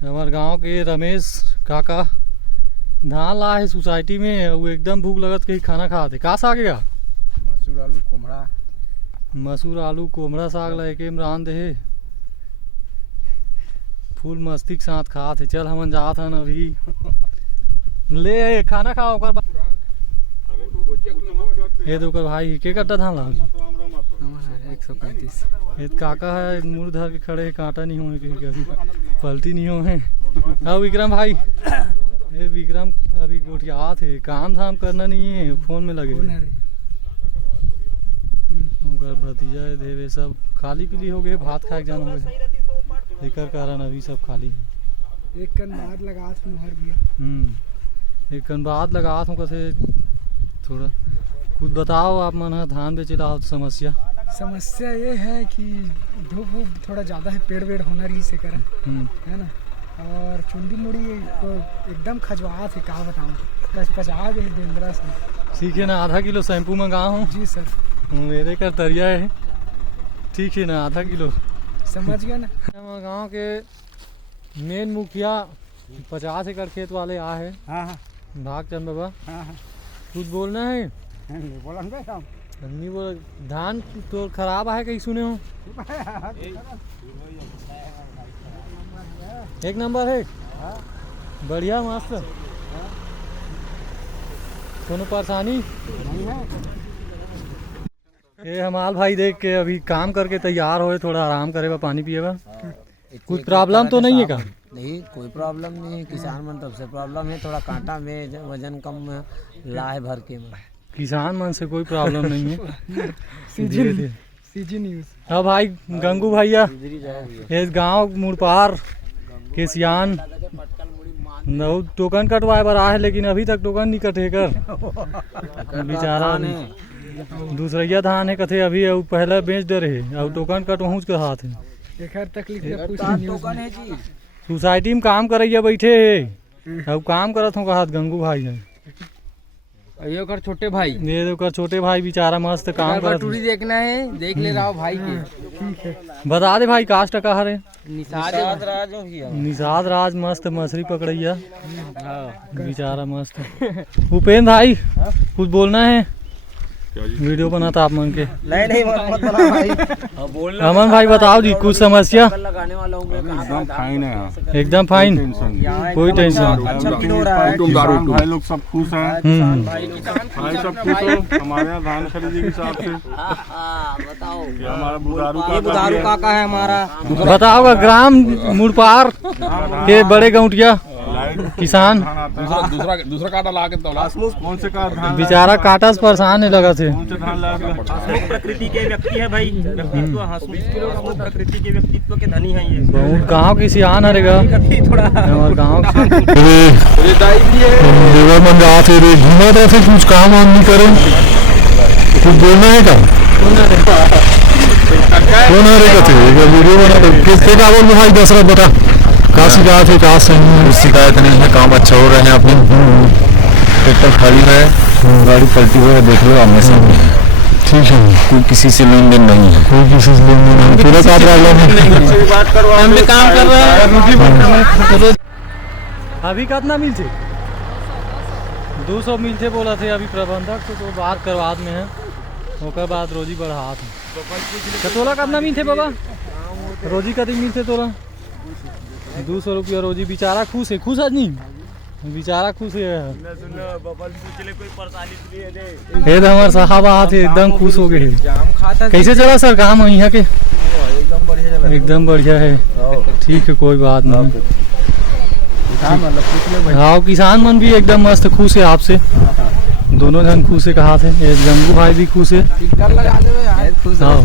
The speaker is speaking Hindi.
हमारे गांव के रमेश काका धान ला है सोसाइटी में। वो एकदम भूख लगत कहीं खाना खाते का साग है मसूर आलू कोमड़ा। मसूर आलू कोमड़ा साग ला एक रान दे फूल मस्ती के साथ खाते। चल हम जात हन अभी ले खाना खाओ ओकर ये दोकर भाई के कट्टा धान ला 135 ये काका है मुड़ धर के खड़े है कांटा नहीं होने कहीं कभी पलटी नहीं हो है। हाँ विक्रम भाई ये विक्रम अभी गोठिया थे काम धाम करना नहीं है फोन में लगे भतीजा देवे सब खाली पीली हो गए भात खा के जाना हो गए एकर कारण अभी सब खाली है। एक कन बाद लगा हर गया एक कन बाद लगा हूँ कैसे थोड़ा कुछ बताओ आप मन धान बेचेला हो तो समस्या ये है कि धूप वूप थोड़ा ज़्यादा है पेड़ वेड़ होना रही से कर है ना। और चुंडी मुड़ी तो एकदम खजवा थे का बताऊँ पचा गए बेंद्रा से। ठीक है ना आधा किलो शैम्पू मंगा हूँ। जी सर मेरे का तरिया है ठीक है ना आधा किलो समझ गए ना। हमारे गाँव के मेन मुखिया 50 एकड़ खेत वाले आ है। हाँ हाँ भागचंद बाबा। हाँ हाँ कुछ बोलना है बोलेंगे हम नहीं बोल धान तो खराब है कहीं सुने हो एक नंबर है बढ़िया मस्त कोनो परेशानी नहीं है। ये हमाल भाई देख के अभी काम करके तैयार हो थोड़ा आराम करेगा पानी पिएगा। कुछ प्रॉब्लम तो नहीं है का? नहीं कोई प्रॉब्लम नहीं है। किसान मन तरफ से प्रॉब्लम है थोड़ा कांटा में वजन कम लाए भर के में। किसान मन से कोई प्रॉब्लम नहीं है सीजन यूज। हाँ भाई गंगू भैया इस गांव मुड़पार के सियान नौ टोकन कटवाए बर आ है लेकिन अभी तक टोकन नहीं कटे कर बेचारा दूसरिया धान है कथे अभी पहले बेच डे रहे और टोकन कट पहुँच के हाथ है तकलीफ सोसाइटी में काम करैया बैठे है अब काम करत हूँ कहा गंगू भाई है ये कर छोटे भाई ये कर छोटे भाई बेचारा मस्त काम करत टूरी देखना है देख ले रहा हूँ भाई के बता दे भाई कास्ट टका हरे निषाद राज मस्त मछली पकड़ैया बेचारा मस्त। उपेंद्र भाई कुछ बोलना है वीडियो बनाता आप मन के नहीं अमन भाई बताओ जी कुछ समस्या। लगाने वाला हूँ एकदम फाइन है एकदम फाइन कोई टेंशन भाई लोग सब खुश हैं। भाई सब खुश हो हमारे यहाँ धान खरीदी के हिसाब से। बताओ हमारा बुधारू काका है हमारा। बताओ ग्राम मुड़पार के बड़े गौटिया किसान दूसरा कांटा ला के कौन से का धान बेचारा कांटा से परेशान नहीं लगा थे। प्रकृति के व्यक्ति है भाई व्यक्तित्व प्रकृति के व्यक्तित्व के धनी है ये बहुत गाँव की सियान हरेगा और गाँव कुछ काम वाम नहीं करे कुछ बोलना है कौन वीडियो बना किसके का बोल भाई दशरथ बता का शिकायत है का सही शिकायत नहीं है काम अच्छा हो रहे हैं अपने ट्रैक्टर खाली है गाड़ी पलटी हुई है देख लो आमने सामने ठीक है कोई किसी से लेन देन नहीं है कोई किसी से लेन देन नहीं पूरा का प्रॉब्लम है हम भी काम कर रहे हैं। अभी कितना मिलते 200 मिलते बोला थे अभी प्रबंधक से तो बात करवाद में है ओकर बाद रोजी बढ़ा तोला कितना मिलते बाबा रोजी कति मिलते तोला 200 रुपया रोजी। बेचारा खुश है खुश आदमी बेचारा खुश है ये हमारे साहब आते एकदम खुश हो गए। कैसे चला सर काम यहाँ के? एकदम बढ़िया है ठीक है कोई बात नहीं। हाँ किसान मन भी एकदम मस्त खुश है आपसे दोनों जन खुश है कहा थे गंगू भाई भी खुश है। हाँ